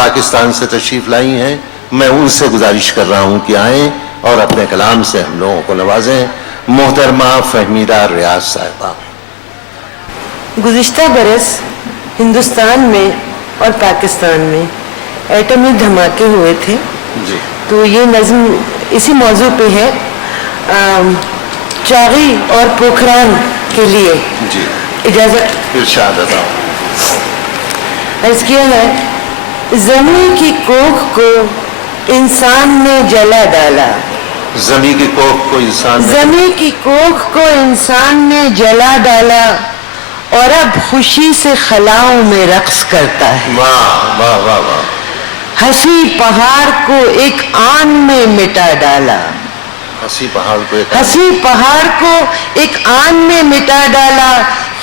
پاکستان سے تشریف لائی ہیں، میں ان سے گزارش کر رہا ہوں کہ آئیں اور اپنے کلام سے ہم لوگوں کو نوازیں۔ محترمہ فہمیدہ ریاض صاحبہ۔ گزشتہ برس ہندوستان میں اور پاکستان میں ایٹمی دھماکے ہوئے تھے، جی تو یہ نظم اسی موضوع پہ ہے، چاغی اور پوکھران کے لیے جی اجازت ارشاد عطا۔ عرض کیا ہے، زمین کی کوکھ کو انسان نے جلا ڈالا، زمین کی کوکھ کو انسان نے زمین کی کوکھ کو انسان نے جلا ڈالا اور اب خوشی سے خلاؤں میں رقص کرتا ہے۔ واہ واہ واہ واہ۔ ہنسی پہاڑ کو ایک آن میں مٹا ڈالا، ہنسی پہاڑ کو ایک ہنسی پہاڑ کو ایک آن میں مٹا ڈالا،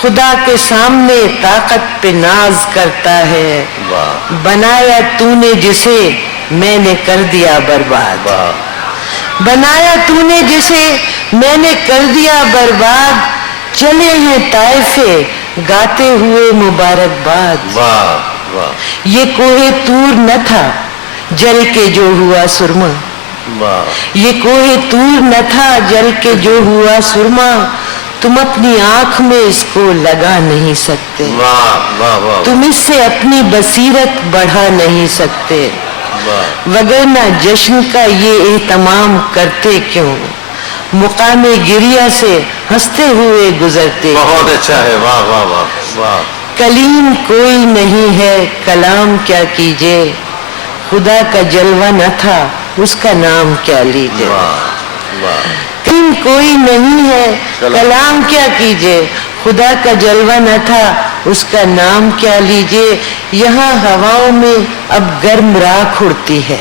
خدا کے سامنے طاقت پہ ناز کرتا ہے۔ واہ بنایا تو نے جسے میں نے کر دیا برباد، واہ بنایا تو نے جسے میں نے کر دیا برباد، چلے ہیں طائفے گاتے ہوئے مبارکباد۔ واہ واہ یہ کوہ طور نہ تھا جل کے جو ہوا سرما، واہ یہ کوہ طور نہ تھا جل کے جو ہوا سرما، تم اپنی آنکھ میں اس کو لگا نہیں سکتے، واہ واہ واہ تم اس سے اپنی بصیرت بڑھا نہیں سکتے، واہ وگرنہ جشن کا یہ اہتمام کرتے کیوں، مقام گریہ سے ہنستے ہوئے گزرتے۔ بہت اچھا ہے، واہ واہ واہ واہ۔ کلیم کوئی نہیں ہے کلام کیا کیجے، خدا کا جلوہ نہ تھا اس کا نام کیا لیجے۔ واہ واہ کلیم کوئی نہیں ہے کلام کیا کیجے، خدا کا جلوہ نہ تھا اس کا نام کیا لیجے۔ یہاں ہواؤں میں اب گرم راکھ اڑتی ہے،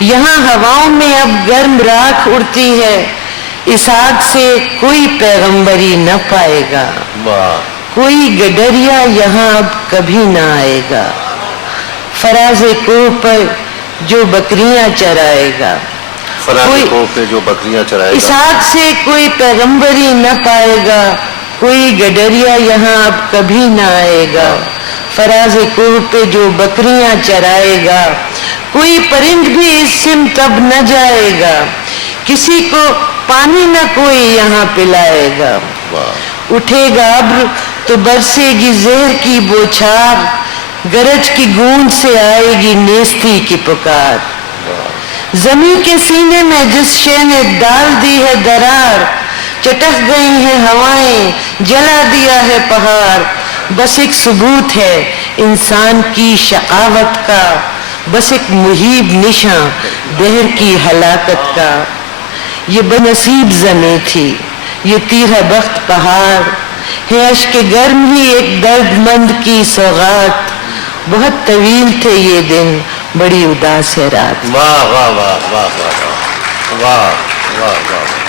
یہاں ہواؤں میں اب گرم راکھ اڑتی ہے، اس آگ سے کوئی پیغمبری نہ پائے گا، واہ کوئی گڈریا یہاں اب کبھی نہ آئے گا، فراز کوہ پر جو بکریاں چرائے گا، فراز کوہ پہ جو بکریاں چرائے اس گا، آگ سے کوئی پیغمبری نہ پائے گا، کوئی گڈریا یہاں اب کبھی نہ آئے گا، فراز کوہ پہ جو بکریاں چرائے گا، کوئی پرند بھی اس سمت اب نہ جائے گا، کسی کو پانی نہ کوئی یہاں پلائے گا، اٹھے گا ابر تو برسے گی زہر کی بوچھار، گرج کی گونج سے آئے گی نیستی کی پکار، زمین کے سینے میں جس شے نے ڈال دی ہے درار، چٹک گئی ہیں ہوائیں جلا دیا ہے پہاڑ، بس ایک ثبوت ہے انسان کی شقاوت کا، بس ایک محیب نشاں دہر کی ہلاکت کا، یہ بنصیب زمیں تھی یہ تیرہ بخت پہاڑ، ہے اشک گرم ہی ایک درد مند کی سوغات، بہت طویل تھے یہ دن بڑی اداس ہے رات۔ واہ واہ واہ واہ واہ واہ واہ واہ واہ۔